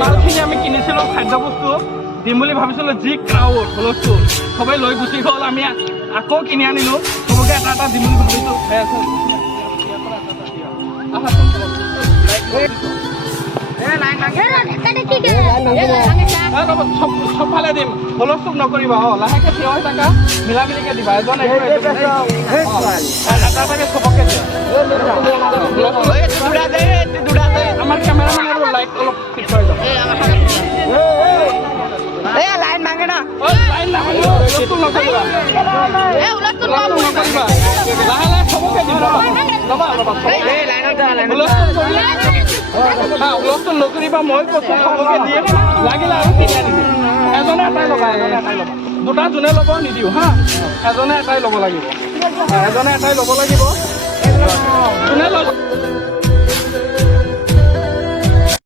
মালখিনি আমি কিনিছিলোঁ খাদ্য বস্তু দিম বুলি ভাবিছিলোঁ যি ক্ৰাউড হুলস্থুল সবেই লৈ গুচি গ'ল আমি আকৌ কিনি আনিলোঁ চবকে এটা এটা দিম বুলি ভাবিছোঁ চবফালে দিম হুলস্থুল নকৰিবা লাহেকৈ থিয় হৈ থাকা মিলা মিলিকৈ দিবা এজন এটাকে চবকে দিয়া আমাৰ কেমেৰামেন আৰু লাইট অলপ ঠিক হৈ যাব লাইন ভাঙে না লাইন নাভাঙিব হুলস্থুল নকৰিবা লাহে লাহে চবকে দিম হুলস্থুল নকৰিবা মই কৈছোঁ চবকে দিয়ে লাগিলে আৰু কিনি আনি দিম এজনে এটাই ল'বা দুটা যোনে ল'ব নিদিওঁ হা এজনে এটাই ল'ব লাগিব যোনে লৈ